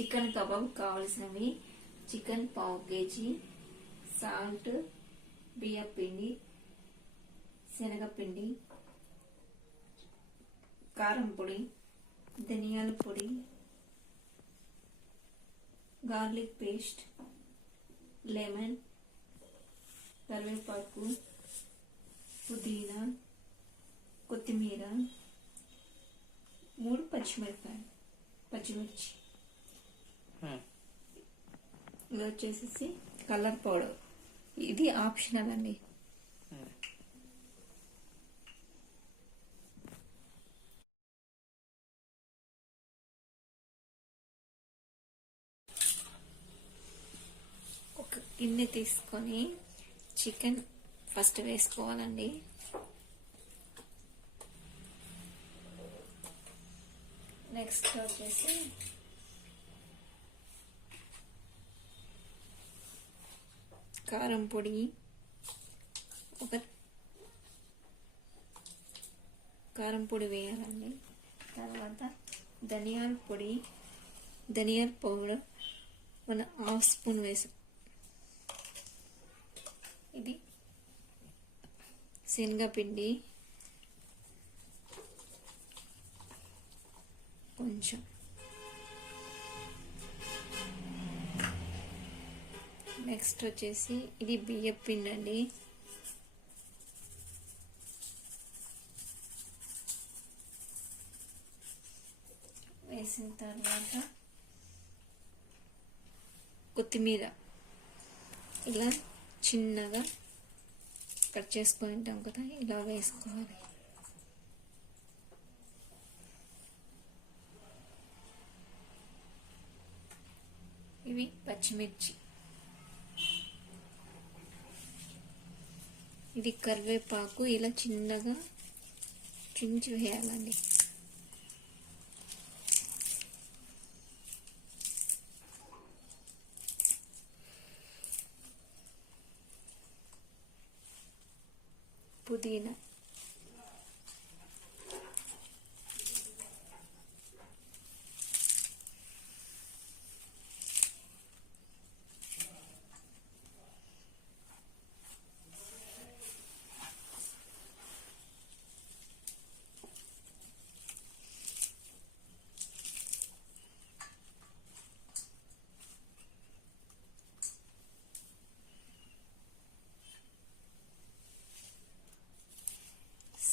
Chicken kebab కావలసినవి. Chicken పావు KG. Salt బియ్యం పిండి శనగపిండి కారం పొడి ధనియాల పొడి గార్లిక్ పేస్ట్ లెమన్ కరివేపాకు పుదీనా కొత్తిమీర మూడు పచ్చిమిరపకాయలు పచ్చిమిర్చి. Hmm. ఇది వచ్చేసేసి కలర్ పౌడర్. ఇది ఆప్షనల్ అండి. Hmm. ఒక గిన్నె తీసుకొని చికెన్ ఫస్ట్ వేసుకోవాలండి. నెక్స్ట్ వచ్చేసి కారం పొడి ఒక కారం పొడి వేయాలండి. తర్వాత ధనియాల పొడి ధనియాల పౌడర్ మన హాఫ్ స్పూన్ వేసు ఇది శనగపిండి కొంచెం నెక్స్ట్ వచ్చేసి ఇది బియ్యం పిండి అండి వేసిన తర్వాత కొత్తిమీర. ఇలా చిన్నగా కట్ చేసుకొని ఉంటాం కదా ఇలా వేసుకోవాలి. ఇవి పచ్చిమిర్చి. ఇది కరివేపాకు ఇలా చిన్నగా చించి వేయాలండి. పుదీనా.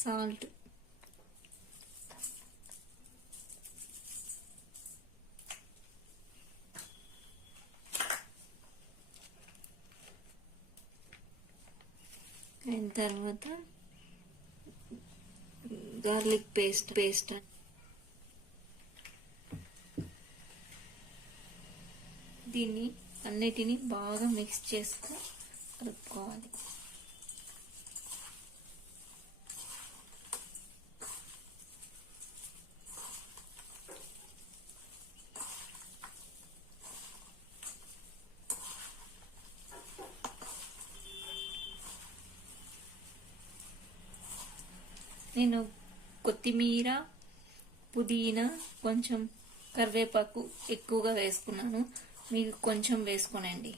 సాల్ట్. అయిన తర్వాత గార్లిక్ పేస్ట్ పేస్ట్ దీన్ని అన్నిటినీ బాగా మిక్స్ చేసుకు కలుపుకోవాలి. నేను కొత్తిమీర పుదీనా కొంచెం కరివేపాకు ఎక్కువగా వేసుకున్నాను. మీరు కొంచెం వేసుకోనండి.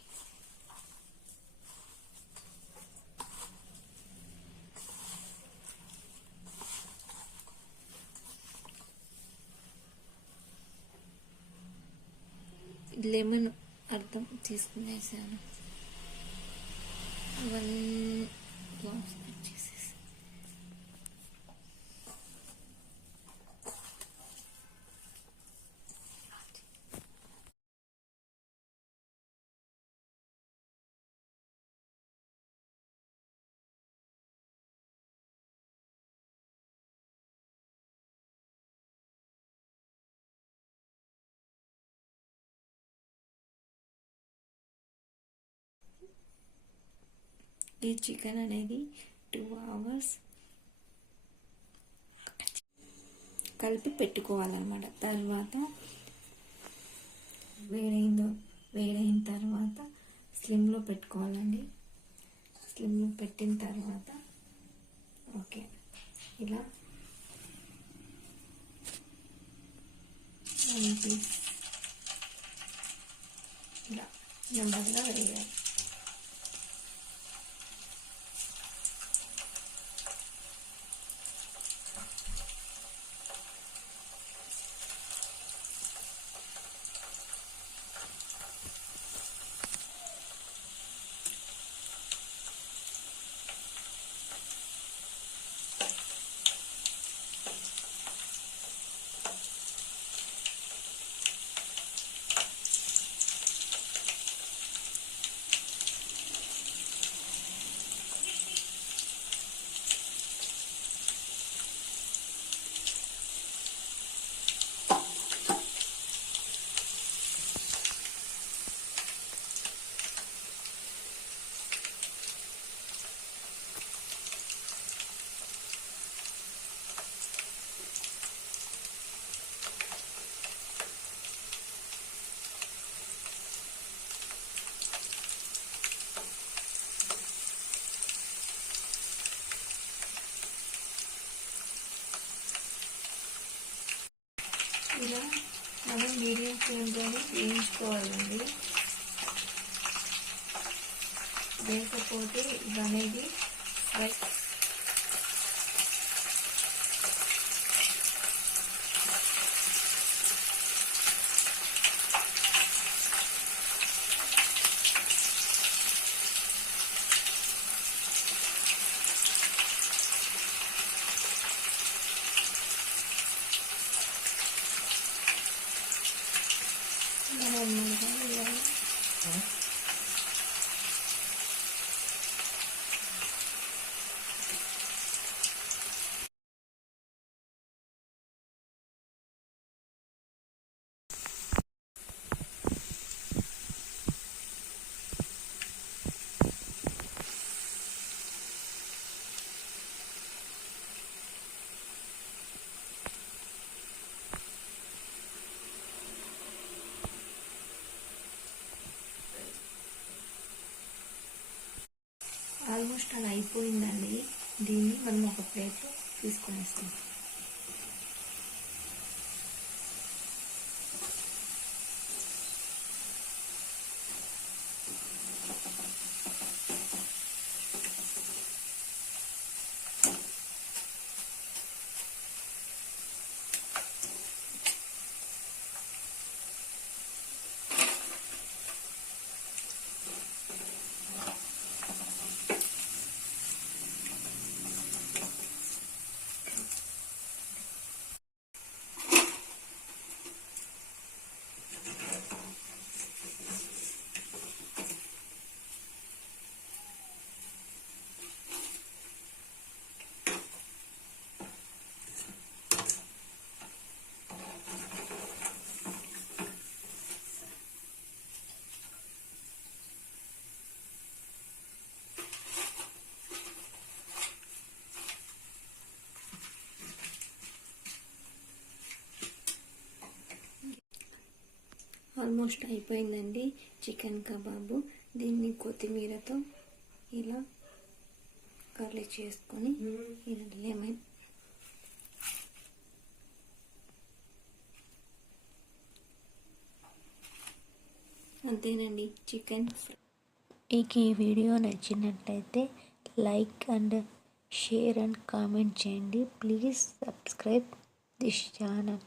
లెమన్ అర్థం తీసుకునేసాను. వన్ గ్లాస్ కట్ చేసేసి ఈ చికెన్ అనేది టూ అవర్స్ కలిపి పెట్టుకోవాలన్నమాట. తర్వాత వేడైందో వేడైన తర్వాత స్లిమ్లో పెట్టుకోవాలండి. స్లిమ్లో పెట్టిన తర్వాత ఓకే. ఇలా ఇలా నెమ్మదిగా వేయాలి. ఇలా మనం మీడియం ఫ్లేమ్లోనే వేయించుకోవాలండి. లేకపోతే ఇవనేది రైట్ ఫ్రై నెమ్మదిగా ఆల్మోస్ట్ అది అయిపోయిందండి. దీన్ని మనం ఒక ప్లేట్లో తీసుకునేస్తాం. ఆల్మోస్ట్ అయిపోయిందండి చికెన్ కబాబు. దీన్ని కొత్తిమీరతో ఇలా కర్లీ చేసుకొని ఇలా లెమన్ అంతేనండి చికెన్ మీకు ఈ వీడియో నచ్చినట్లయితే like and share and comment చేయండి. Please subscribe this channel.